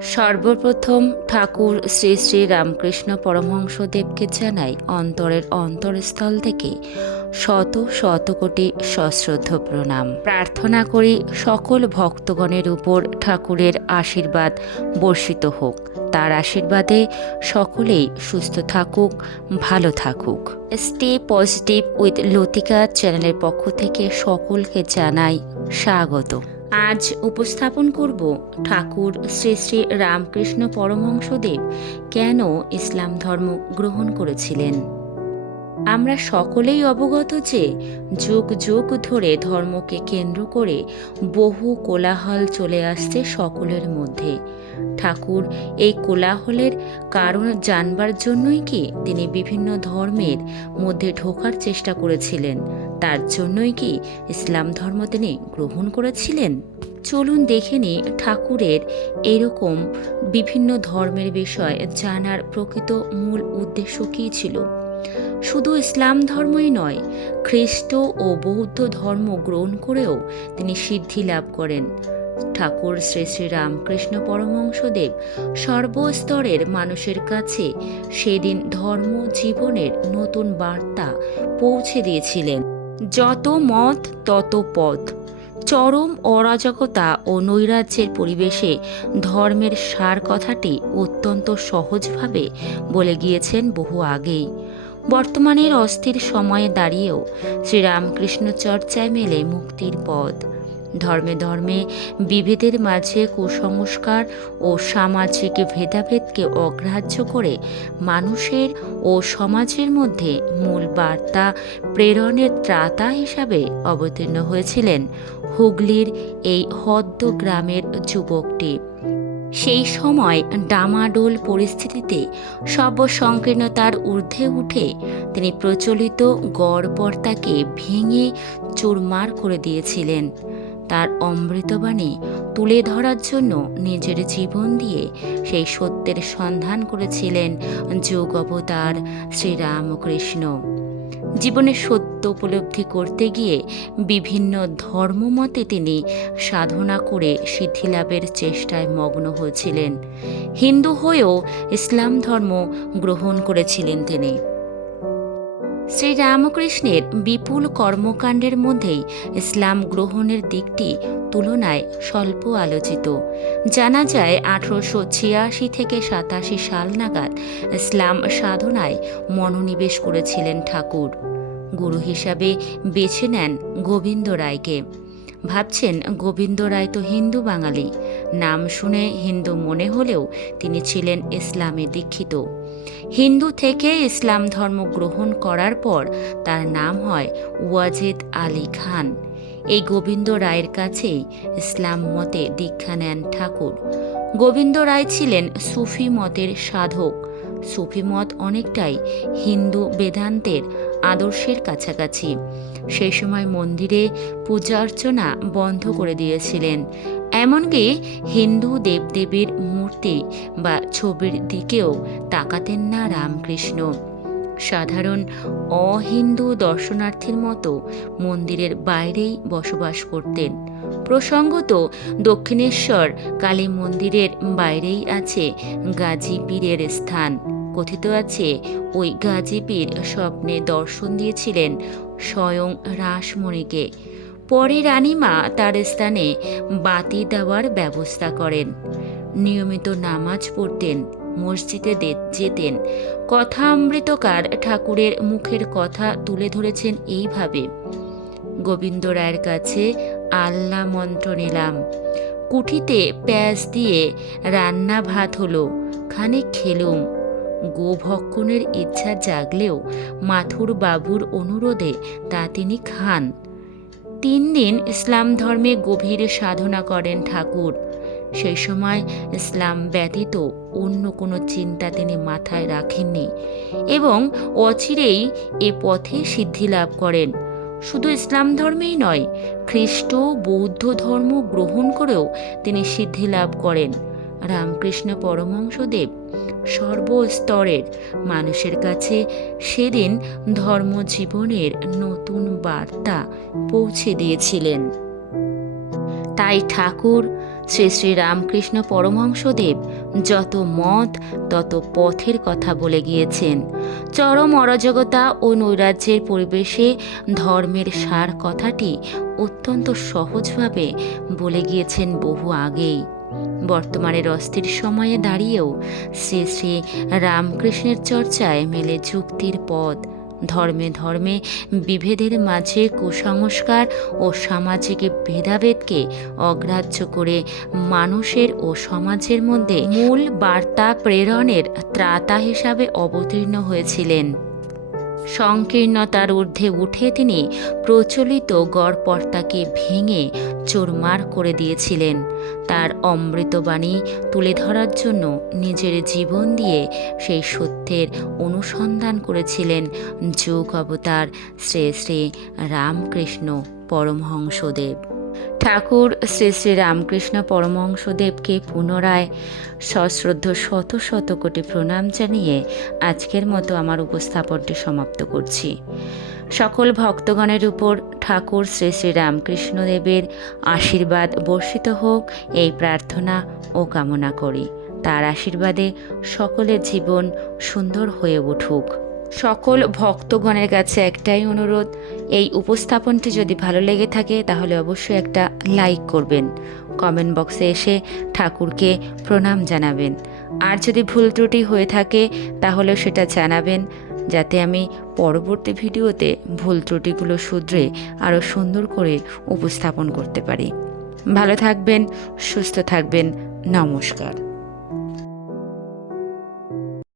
সর্বপ্রথম ঠাকুর শ্রী শ্রী রামকৃষ্ণ পরমহংসদেবকে জানাই অন্তরের অন্তরস্থল থেকে শত শত কোটি সশ্রদ্ধ প্রণাম। প্রার্থনা করি সকল ভক্তগণের উপর ঠাকুরের আশীর্বাদ বর্ষিত হোক। তার আশীর্বাদে সকলেই সুস্থ থাকুক, ভালো থাকুক। স্টে পজিটিভ উইথ লতিকা চ্যানেলের পক্ষ থেকে সকলকে জানাই স্বাগত। আজ উপস্থাপন করব ঠাকুর শ্রী শ্রী রামকৃষ্ণ পরমহংসদেব কেন ইসলাম ধর্ম গ্রহণ করেছিলেন। আমরা সকলেই অবগত যে যুগ যুগ ধরে ধর্মকে কেন্দ্র করে বহু কোলাহল চলে আসছে সকলের মধ্যে। ঠাকুর এই কোলাহলের কারণ জানবার জন্যই কি তিনি বিভিন্ন ধর্মের মধ্যে ঢোকার চেষ্টা করেছিলেন? তার জন্যই কি ইসলাম ধর্ম তিনি গ্রহণ করেছিলেন? চলুন দেখে নি ঠাকুরের এরকম বিভিন্ন ধর্মের বিষয় জানার প্রকৃত মূল উদ্দেশ্য কী ছিল? শুধু ইসলাম ধর্মই নয়, খ্রিস্ট ও বৌদ্ধ ধর্ম গ্রহণ করেও তিনি সিদ্ধি লাভ করেন। ঠাকুর শ্রী শ্রী রামকৃষ্ণ পরমহংসদেব সর্বস্তরের মানুষের কাছে সেদিন ধর্ম জীবনের নতুন বার্তা পৌঁছে দিয়েছিলেন। যত মত, তত পথ। চরম অরাজকতা ও নৈরাজ্যের পরিবেশে ধর্মের সার কথাটি অত্যন্ত সহজভাবে বলে গিয়েছেন বহু আগেই। বর্তমানের অস্থির সময়ে দাঁড়িয়েও শ্রীরামকৃষ্ণ চর্চায় মেলে মুক্তির পথ। ধর্মে ধর্মে বিভেদের মাঝে কুসংস্কার ও সামাজিক ভেদাভেদকে অগ্রাহ্য করে মানুষের ও সমাজের মধ্যে মূল বার্তা প্রেরণের ত্রাতা হিসাবে অবতীর্ণ হয়েছিলেন হুগলির এই হদ্দ গ্রামের যুবকটি। সেই সময় ডামাডোল পরিস্থিতিতে সর্বসংকীর্ণতার ঊর্ধ্বে উঠে তিনি প্রচলিত গড়পর্তাকে ভেঙে চুরমার করে দিয়েছিলেন। তার অমৃতবাণী তুলে ধরার জন্য নিজের জীবন দিয়ে সেই সত্যের সন্ধান করেছিলেন যোগ অবতার শ্রীরামকৃষ্ণ। জীবনের সত্য উপলব্ধি করতে গিয়ে বিভিন্ন ধর্মমতে তিনি সাধনা করে সিদ্ধিলাভের চেষ্টায় মগ্ন হয়েছিলেন। হিন্দু হয়েও ইসলাম ধর্ম গ্রহণ করেছিলেন তিনি। শ্রীরামকৃষ্ণের বিপুল কর্মকাণ্ডের মধ্যেই ইসলাম গ্রহণের দিকটি তুলনায় স্বল্প আলোচিত। জানা যায়, আঠারোশো ছিয়াশি থেকে সাতাশি সাল নাগাদ ইসলাম সাধনায় মনোনিবেশ করেছিলেন ঠাকুর। গুরু হিসাবে বেছে নেন গোবিন্দ রায়কে। ভাবছেন, গোবিন্দ রায় তো হিন্দু বাঙালি। নাম শুনে হিন্দু মনে হলেও তিনি ছিলেন ইসলামে দীক্ষিত। হিন্দু থেকে ইসলাম ধর্ম গ্রহণ করার পর তার নাম হয় ওয়াজেদ আলী খান। এই গোবিন্দ রায়ের কাছেই ইসলাম মতে দীক্ষা নেন ঠাকুর। গোবিন্দ রায় ছিলেন সুফি মতের সাধক। সুফি মত অনেকটাই হিন্দু বেদান্তের আদর্শের কাছাকাছি। সেই সময় মন্দিরে পূজা অর্চনা বন্ধ করে দিয়েছিলেন। এমনকি হিন্দু দেবদেবীর মূর্তি বা ছবির দিকেও তাকাতেন না রামকৃষ্ণ। সাধারণ অহিন্দু দর্শনার্থীর মতো মন্দিরের বাইরেই বসবাস করতেন। প্রসঙ্গত, দক্ষিণেশ্বর কালী মন্দিরের বাইরেই আছে গাজী পীরের স্থান। কথিত আছে, ওই গাজী পীর স্বপ্নে দর্শন দিয়েছিলেন স্বয়ং রাসমণিকে। পরে রানীমা তার স্থানে বাতি দেওয়ার ব্যবস্থা করেন। নিয়মিত নামাজ পড়তেন, মসজিদে যেতেন। কথা অমৃতকার ঠাকুরের মুখের কথা তুলে ধরেছেন এইভাবে। গোবিন্দ রায়ের কাছে আল্লা মন্ত্র নিলাম। কুঠিতে প্যাঁচ দিয়ে রান্না ভাত হলো, খানিক খেলুম। গোভক্ষণের ইচ্ছা জাগলেও মাথুর বাবুর অনুরোধে তা তিনি খান। তিন দিন ইসলাম ধর্মে গভীর সাধনা করেন ঠাকুর। সেই সময় ইসলাম ব্যতীত অন্য কোনো চিন্তা তিনি মাথায় রাখেননি এবং অচিরেই এ পথে সিদ্ধি লাভ করেন। শুধু ইসলাম ধর্মেই নয়, খ্রিস্ট, বৌদ্ধ ধর্ম গ্রহণ করেও তিনি সিদ্ধি লাভ করেন। রামকৃষ্ণ পরমহংসদেব সর্বস্তরের মানুষের কাছে সেদিন ধর্মজীবনের নতুন বার্তা পৌঁছে দিয়েছিলেন। তাই ঠাকুর, শ্রী শ্রী রামকৃষ্ণ পরমহংসদেব যত মত, তত পথের কথা বলে গিয়েছেন। চরম অরাজকতা ও নৈরাজ্যের পরিবেশে ধর্মের সার কথাটি অত্যন্ত সহজভাবে বলে গিয়েছেন বহু আগেই। বর্তমানের অস্থির সময়ে দাঁড়িয়েও শ্রী শ্রী রামকৃষ্ণের চর্চায় মেলে যুক্তির পথ। ধর্মে ধর্মে বিভেদের মাঝে কুসংস্কার ও সামাজিক ভেদাভেদকে অগ্রাহ্য করে মানুষের ও সমাজের মধ্যে মূল বার্তা প্রেরণের ত্রাতা হিসাবে অবতীর্ণ হয়েছিলেন। সংকীর্ণতার ঊর্ধ্বে উঠে তিনি প্রচলিত গড়পর্তাকে ভেঙে চোরমার করে দিয়েছিলেন। তার অমৃতবাণী তুলে ধরার জন্য নিজের জীবন দিয়ে সেই সত্যের অনুসন্ধান করেছিলেন যোগ অবতার শ্রী শ্রী রামকৃষ্ণ পরমহংসদেব। ঠাকুর শ্রী শ্রী রামকৃষ্ণ পরমহংসদেবকে পুনরায় সশ্রদ্ধ শত শত কোটি প্রণাম জানিয়ে আজকের মতো আমার উপস্থাপনটি সমাপ্ত করছি। সকল ভক্তগণের উপর ঠাকুর শ্রী শ্রী রামকৃষ্ণদেবের আশীর্বাদ বর্ষিত হোক, এই প্রার্থনা ও কামনা করি। তার আশীর্বাদে সকলের জীবন সুন্দর হয়ে উঠুক। সকল ভক্তগণের কাছে একটাই অনুরোধ, এই উপস্থাপনটি যদি ভালো লেগে থাকে, তাহলে অবশ্যই একটা লাইক করবেন। কমেন্ট বক্সে এসে ঠাকুরকে প্রণাম জানাবেন। আর যদি ভুল ত্রুটি হয়ে থাকে, তাহলেও সেটা জানাবেন। যাতে আমি পরবর্তী ভিডিওতে ভুল ত্রুটিগুলো শুধরে আরও সুন্দর করে উপস্থাপন করতে পারি। ভালো থাকবেন, সুস্থ থাকবেন, নমস্কার।